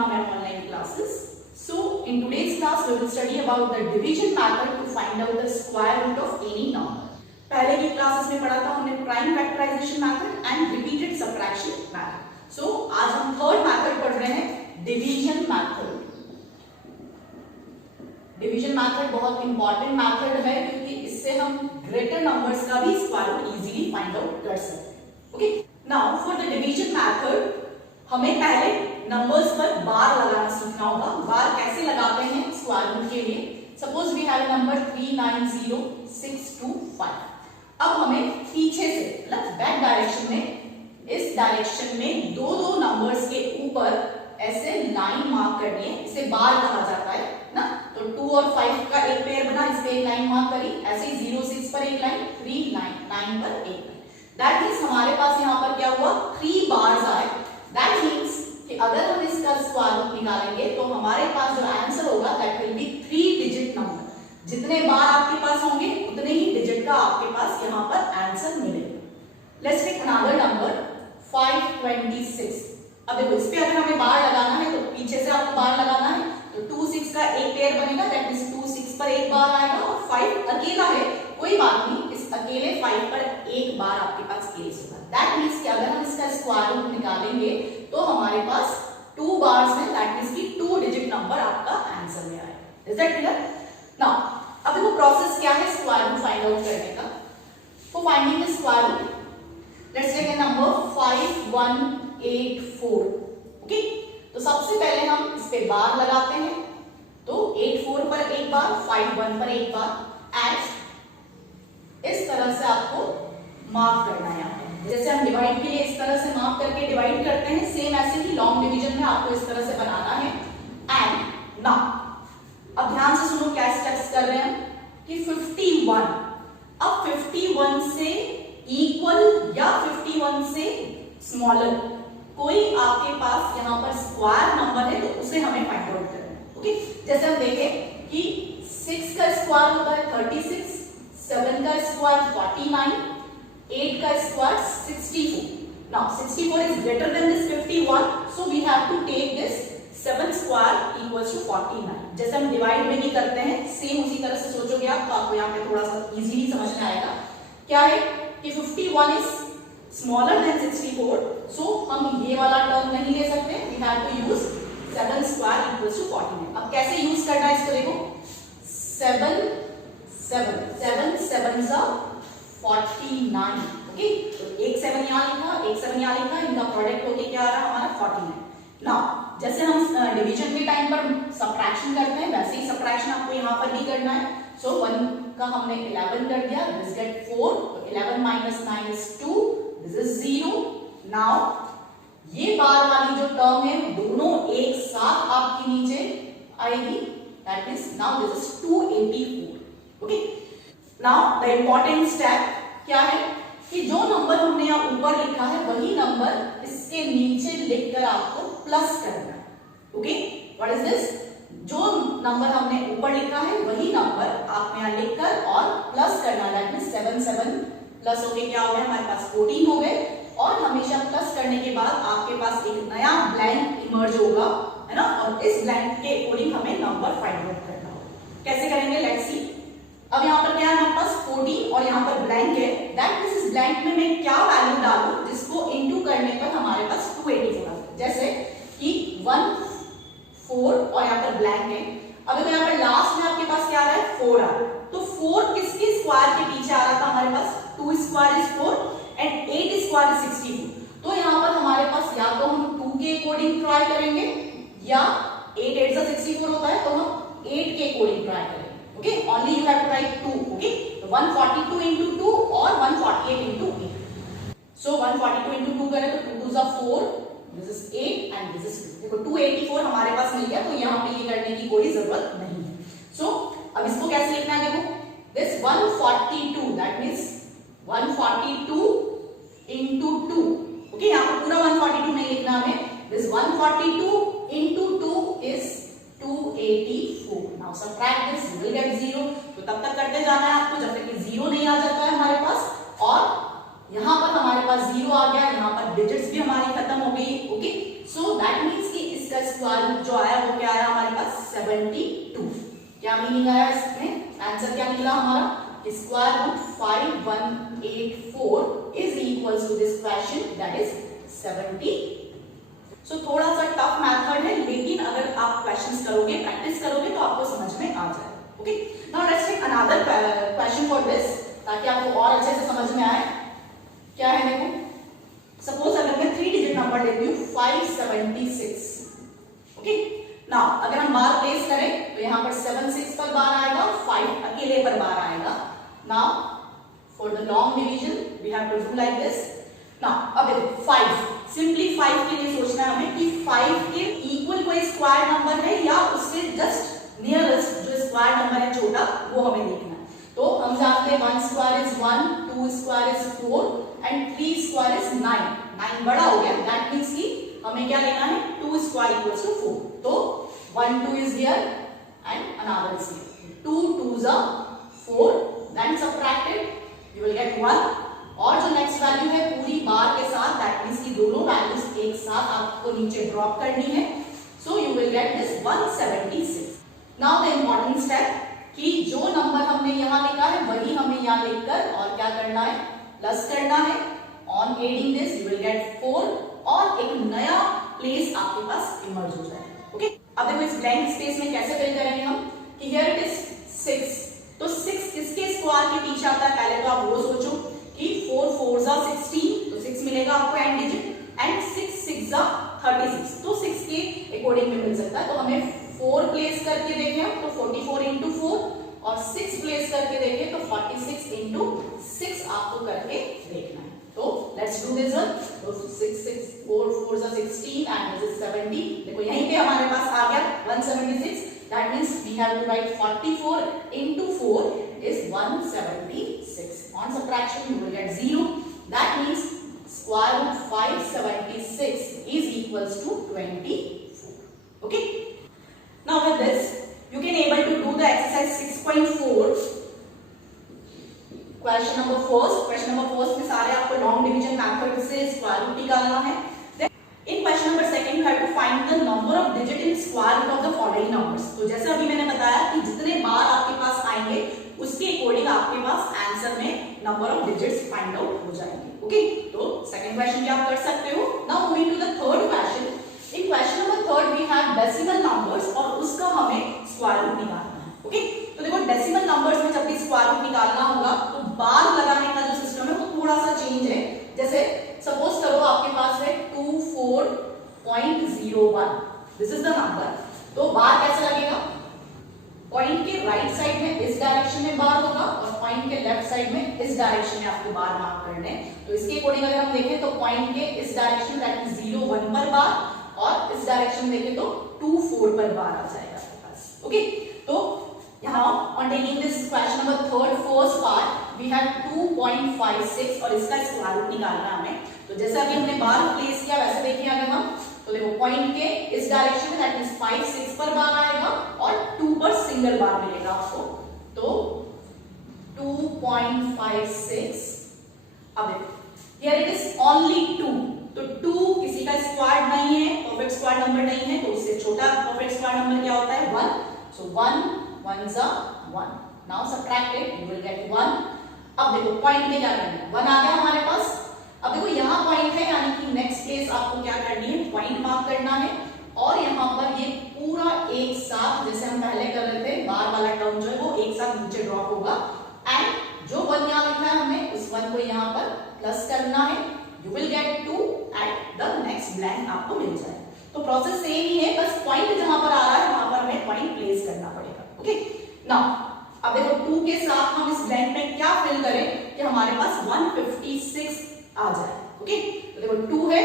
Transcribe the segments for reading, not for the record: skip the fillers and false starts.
नाम है online classes. So in today's class we will study about the division method to find out the square root of any number. पहले की classes में पढ़ा था हमने prime factorization method and repeated subtraction method. So आज हम third method पढ़ रहे हैं, डिवीजन मेथड। डिवीजन मेथड बहुत इंपॉर्टेंट मेथड है क्योंकि इससे हम ग्रेटर नंबर्स का भी square root easily find out कर सकते हैं। Okay, now for the division method हमें पहले नंबर्स पर बार लगाना सीखना होगा। बार कैसे लगाते हैं स्क्वायर रूट के लिए? Suppose we have number 390625। अब हमें पीछे से मतलब बैक डायरेक्शन में, इस डायरेक्शन में दो दो नंबर्स के ऊपर ऐसे लाइन मार्क करनी है, इसे बार कहा जाता है ना। तो 2 और 5 का एक पेयर बना, इस पे एक लाइन मार्क करी, ऐसे ही 0 6 पर एक लाइन, 3 9 पर एक लाइन। दैट मींस हमारे पास यहाँ पर क्या हुआ, 3 बार्स आए। दैट मींस कि अगर हम इसका स्क्वायर रूट निकालेंगे तो हमारे पास जो आंसर होगा that will be 3 digit number. जितने बार आपके पास होंगे उतने ही डिजिट का आपके पास यहाँ पर आंसर मिलेगा। Let's take another number 526। अब देखो इस पे अगर हमें बार लगाना है तो पीछे से आपको बार लगाना है, तो 2 6 का एक पेयर बनेगा, दैट मींस 2 6 पर एक बार आएगा। और 5 अकेला है, कोई बात नहीं, इस अकेले 5 पर एक बार आपके पास केस होगा। दैट मींस कि अगर हम इसका स्क्वायर रूट निकालेंगे तो हमारे पास 2 बार्स हैं, दैट मींस कि 2 डिजिट नंबर आपका आंसर में आएगा। Is that clear? नाउ अब देखो प्रोसेस क्या है स्क्वायर रूट फाइंड आउट करने का। For finding the square root let's take a number 5184। Okay, तो सबसे पहले हम इस पे बार लगाते हैं, तो 84 पर एक बार, 51 पर एक बार, एंड इस तरह से आपको मार्क करना है। यहाँ पर जैसे हम डिवाइड के लिए इस तरह से मार्क करके डिवाइड करते हैं, सेम ऐसे ही लॉन्ग डिवीजन में आपको इस तरह से बनाना है। एंड नाउ अब ध्यान से सुनो क्या स्टेप्स कर रहे हैं कि 51, अब 51 से इक्वल या 51 से स्मॉलर कोई आपके पास यहाँ पर स्क्वायर नंबर है तो उसे हमें फाइंड आउट करना है। ओके, जैसे हम देखें कि 6 का स्क्वायर होता है 36, 7 का स्क्वायर 49, 8 का square 64। Now 64 is greater than this 51, so we have to take this 7 square equals to 49। जैसे हम डिवाइड में भी करते हैं सेम उसी तरह से सोचोगे आप, तो आपको यहाँ पे थोड़ा सा इजीली समझ में आएगा। क्या है कि 51 is smaller than 64, so हम ये वाला टर्म नहीं ले सकते, we have to use 7 square equals to 49। अब कैसे यूज करना है इसको देखो, 7 7 49। ओके, तो एक 7 यहाँ लिखा, एक 7 यहाँ लिखा, इनका प्रोडक्ट होके क्या आ रहा है हमारा 49। नाउ जैसे हम डिवीजन के टाइम पर सबट्रैक्शन करते हैं वैसे ही सबट्रैक्शन आपको यहाँ पर भी करना है। सो 1 का हमने 11 कर दिया, दिस गेट 4, तो 11 minus 9 is 2, this is 0। Now ये बार वाली जो टर्म है दोनों एक साथ आपके नीचे आएगी, that means now this is 284। Okay, now the important step क्या है कि जो नंबर हमने यहाँ ऊपर लिखा है वही नंबर इसके नीचे लिखकर आपको प्लस करना है। Okay, what is this? जो नंबर हमने ऊपर लिखा है वही नंबर आपने यहाँ लिखकर और प्लस करना है। दैट मींस 7 7 प्लस होके क्या हो गया हमारे पास 14 हो गए। और हमेशा प्लस करने के बाद आपके पास एक नया ब्लैंक इमर्ज होगा, है ना, और इस ब्लैंक के अकॉर्डिंग हमें नंबर फाइंड आउट करना होगा। कैसे करेंगे लेट्स सी। अब यहाँ पर क्या है हमारे पास 14 और यहाँ पर ब्लैंक है, दैट मींस इस ब्लैंक में मैं क्या वैल्यू डालूं जिसको इनटू करने पर हमारे पास 284 आ जाए। जैसे कि 1 4 और यहाँ पर ब्लैंक है। अब देखो यहाँ पर लास्ट में आपके पास क्या आ रहा है 4 आ रहा है, तो 4 किसके स्क्वायर के पीछे आ रहा था हमारे पास, 2 square is 4 and 8 square is 64। तो यहाँ पर हमारे पास या तो हम 2 के अकॉर्डिंग ट्राई करेंगे या 8 8 से 64 होता है तो हम 8 के अकॉर्डिंग ट्राई करेंगे। Okay, only you have to write 2। Okay, तो 142 into 2 और 148 into 8। सो 142 into 2 करें तो 2 2s are 4, this is 8 and this is 2। देखो 284 हमारे पास मिल गया, तो यहाँ पे ये करने की कोई जरूरत नहीं है। सो अब इसको कैसे लिखना है देखो, this 142 that means 142 into 2। Okay, यहाँ पर पूरा 142 नहीं लिखना हमें, this 142 into 2 is 284। Now subtract this, you will get 0। तो तब तक करते जाना है आपको जब तक कि 0 नहीं आ जाता है हमारे पास, और यहाँ पर हमारे पास 0 आ गया, यहाँ पर डिजिट्स भी हमारी खत्म हो गई। ओके, सो दैट मींस कि इसका स्क्वायर रूट जो आया वो क्या आया हमारे पास 72। क्या मीनिंग आया इसमें, आंसर क्या निकला हमारा, square root 5184 is equals to this question that is 70। So थोड़ा सा टफ मेथड है, लेकिन अगर आप क्वेश्चंस करोगे, प्रैक्टिस करोगे तो आपको समझ में आ जाए। Okay, now let's take another question for this, ताकि आपको और अच्छे से समझ में आए। क्या है देखो, सपोज अगर मैं 3 डिजिट नंबर लेती हूँ 576। ओके, नाउ अगर हम बार प्लेस करें तो यहाँ पर 7 6 पर बार आएगा, 5 अकेले पर बार आएगा। Now for the long division we have to do like this. Now अब देखो 5, सिंपली 5 के लिए सोचना है हमें कि 5 के इक्वल कोई स्क्वायर नंबर है या उससे जस्ट नियरेस्ट जो स्क्वायर नंबर है छोटा, वो हमें देखना है। तो हम जानते हैं 1 square is 1, 2 square is 4 and 3 square is 9। 9 बड़ा हो गया, दैट मींस कि हमें क्या लेना है, 2 स्क्वायर इक्वल्स टू 4। तो 1 2 is here and another is here. 2 2s are 4, then subtracted you will get 1 और जो नेक्स्ट वैल्यू है पूरी बार के साथ, दैट मींस कि दोनों वैल्यूज एक साथ आपको नीचे ड्रॉप करनी है। So you will get this 176। Now the important step कि जो नंबर हमने यहाँ लिखा है वही हमें यहाँ लिखकर और क्या करना है, प्लस करना है। On adding this you will get 4 और एक नया प्लेस आपके पास इमर्ज हो जाएगा। ओके, अब देखो इस ब्लैंक स्पेस में कैसे फिल करेंगे हम कि हियर इट इज 6, तो 6 किसके स्क्वायर के पीछे आता है, पहले तो आप वो सोचो कि 4 4s are 16, तो 6 मिलेगा आपको and digit, and 6 6s are 36, तो 6 के अकॉर्डिंग में मिल सकता है। तो हमें 4 प्लेस करके देखें हम तो 44 into 4 और 6 प्लेस करके देखें तो 46 into 6 आपको करके देखना है। तो लेट्स डू दिस वन। तो 6 6 4 4s are 16 and this is 70। देखो यहीं पे हमारे पास आ गया 176, that means we have to write 44 into 4 is 176. On subtraction you will get 0, that means square root 576 is equals to 24. Okay, now with this you can able to do the exercise 6.4 question number first में सारे आपको long division method से square root निकालना है। In question number second you have to find the number of digit in square root of the following numbers। तो जैसे अभी मैंने बताया कि जितने बार आपके पास आएंगे उसके अकॉर्डिंग आपके पास आंसर में number of digits find out हो जाएंगे। ओके, तो सेकंड क्वेश्चन क्या आप कर सकते हो। Now moving to the third question. In question number third we have decimal numbers और उसका हमें स्क्वायर रूट निकालना है। ओके, तो देखो डेसिमल नंबर्स में जब भी स्क्वायर रूट निकालना होगा तो बार लगाने का जो सिस्टम है वो थोड़ा सा चेंज है। जैसे सपोज करो आपके पास है 24.01, दिस इज द नंबर, तो बार कैसे लगेगा, पॉइंट के राइट साइड में इस डायरेक्शन में बार होगा और पॉइंट के लेफ्ट साइड में इस डायरेक्शन में आपको बार मार्क करने। तो इसके अकॉर्डिंग अगर हम देखें तो पॉइंट के इस डायरेक्शन दैट मींस 0 1 पर बार और इस डायरेक्शन में देखें तो 2 4 पर बार आ जाएगा आपके पास। ओके, तो यहाँ on taking this question number third first part we have 2.56 और इसका स्क्वायर रूट निकालना है हमें। तो जैसे अभी हमने बार प्लेस किया वैसे देखिए अगर हम तो देखो पॉइंट के इस डायरेक्शन में दैट मींस 5 6 पर बार आएगा और 2 पर सिंगल बार मिलेगा आपको। तो 2.56, अब देखो हियर इट इज ओनली 2, तो 2 किसी का स्क्वायर नहीं है, परफेक्ट स्क्वायर नंबर नहीं है, तो उससे छोटा परफेक्ट स्क्वायर नंबर क्या होता है 1। सो 1 1s are 1, now subtract it you will get 1। अब देखो पॉइंट में क्या करना है, 1 आ गया हमारे पास। अब देखो यहाँ पॉइंट है यानी कि नेक्स्ट प्लेस आपको क्या करनी है, पॉइंट मार्क करना है और यहाँ पर ये पूरा एक साथ जैसे हम पहले कर रहे थे बार वाला टर्म जो है वो एक साथ नीचे ड्रॉप होगा एंड जो 1 यहाँ लिखा है हमें उस 1 को यहाँ पर प्लस करना है। You will get 2 at the next blank आपको मिल जाए। तो प्रोसेस सेम ही है, बस पॉइंट जहां पर आ रहा है वहां पर हमें पॉइंट प्लेस करना पड़ेगा। ओके, नाउ अब देखो 2 के साथ हम इस ब्लैंक में क्या फिल करें कि हमारे पास 156 आ जाए। ओके, तो देखो 2 है।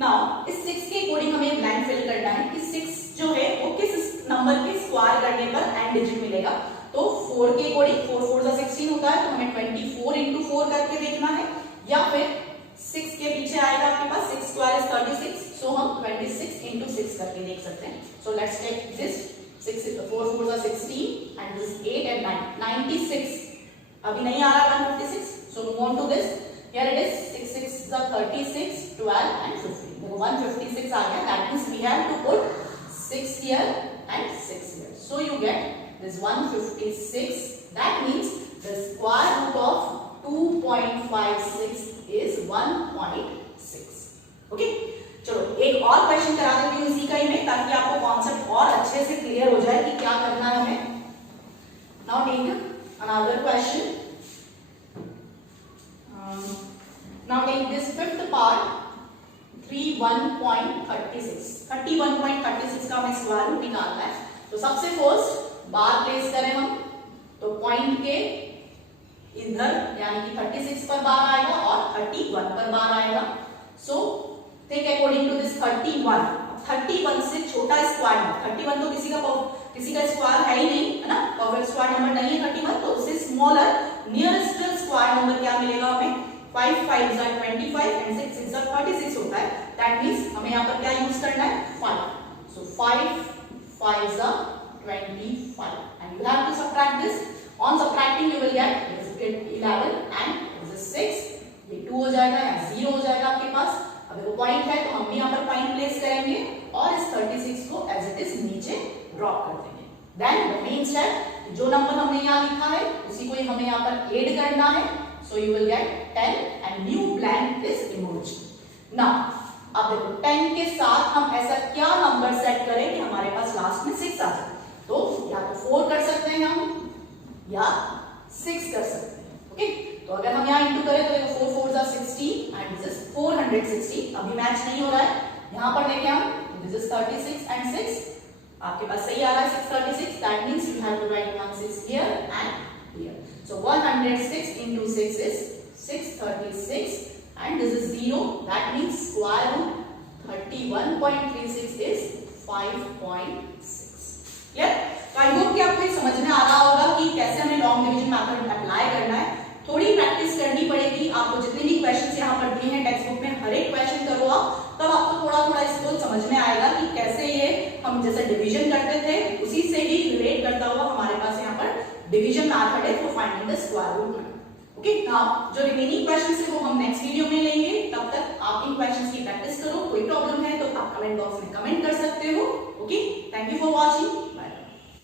नाउ इस 6 के अकॉर्डिंग हमें ब्लैंक फिल करना है कि 6 जो है वो किस नंबर के स्क्वायर करने पर एंड डिजिट मिलेगा। तो 4 के अकॉर्डिंग 4 4 का 16 होता है, तो हमें 24 into 4 करके देखना है या फिर 6 के पीछे आएगा आपके पास 6 स्क्वायर इज 36, सो हम 26 into 6 करके देख सकते हैं। सो लेट्स टेक दिस 6 4 4 का 16 एंड दिस 8 and 9 96। अभी नहीं आ रहा 156, so move on to this. Here it is 6 6 का 36 12 and 15। देखो 156 आ गया, that means we have to put here and 6 here. So you get this 156. That means the square root of 2.56 is 1.6. Okay, चलो एक और क्वेश्चन करा देती हूँ इसी का ही में, ताकि आपको कॉन्सेप्ट और अच्छे से क्लियर हो जाए कि क्या करना है हमें. Now take another question. Now take this fifth part 31.36 का हमें स्क्वायर रूट निकालना है. तो सबसे फर्स्ट बार प्लेस करें हम, तो पॉइंट के इधर यानी कि 36 पर बार आएगा और 31 पर बार आएगा. So take according to this 31. 31 से छोटा स्क्वायर नंबर, 31 तो किसी का स्क्वायर है ही नहीं, है ना, परफेक्ट स्क्वायर नंबर नहीं है 31, तो उससे स्मॉलर नियरेस्ट स्क्वायर नंबर क्या मिलेगा हमें? 5 5 is 25 and 6 6 is 36 होता है. दैट मींस हमें यहाँ पर क्या यूज करना है? 5. सो 5 5 is 25 and you have to subtract this. On subtracting you will get 11 and this is 6. ये 2 हो जाएगा या 0 हो जाएगा आपके पास. अब देखो पॉइंट है तो हम भी यहाँ पर पॉइंट प्लेस करेंगे और इस 36 को एज इट इज नीचे ड्रॉप कर देंगे. देन द मेन स्टेप, जो नंबर हमने यहाँ लिखा है उसी को हमें यहाँ पर ऐड करना है. So you will get 10 and new blank is emerged. Now अब देखो 10 के साथ हम ऐसा क्या नंबर सेट करें कि हमारे पास लास्ट में 6 आ जाए. तो या तो 4 कर सकते हैं हम या 6 कर सकते हैं. ओके, तो अगर हम यहाँ इंटू करें तो देखो 4 4s are 60 and this is 460. अभी मैच नहीं हो रहा है. यहाँ पर देखें हम, दिस इज 36 एंड 6 आपके पास सही आ रहा है 636. That means you have to write 1 6 here and here. So 106 into 6 is 636 and this is 0. That means square root 31.36 is 5.6. Clear? तो आई होप कि आपको ये समझ में आ रहा होगा कि कैसे हमें लॉन्ग डिवीजन मेथड अप्लाई करना है. थोड़ी प्रैक्टिस करनी पड़ेगी आपको. जितने भी क्वेश्चंस यहाँ पर दिए हैं टेक्स्ट बुक में, हर एक क्वेश्चन करो आप, तब आपको थोड़ा थोड़ा इसको समझ में आएगा कि कैसे ये हम जैसे डिवीजन करते थे उसी से ही रिलेट करता हुआ हमारे पास यहाँ पर डिवीजन मेथड है for finding the square root. Okay, now जो रिमेनिंग क्वेश्चंस है वो हम नेक्स्ट वीडियो में लेंगे. तब तक आप इन क्वेश्चंस की प्रैक्टिस करो. कोई प्रॉब्लम है तो आप कमेंट बॉक्स में कमेंट कर सकते हो. Okay, thank you for watching.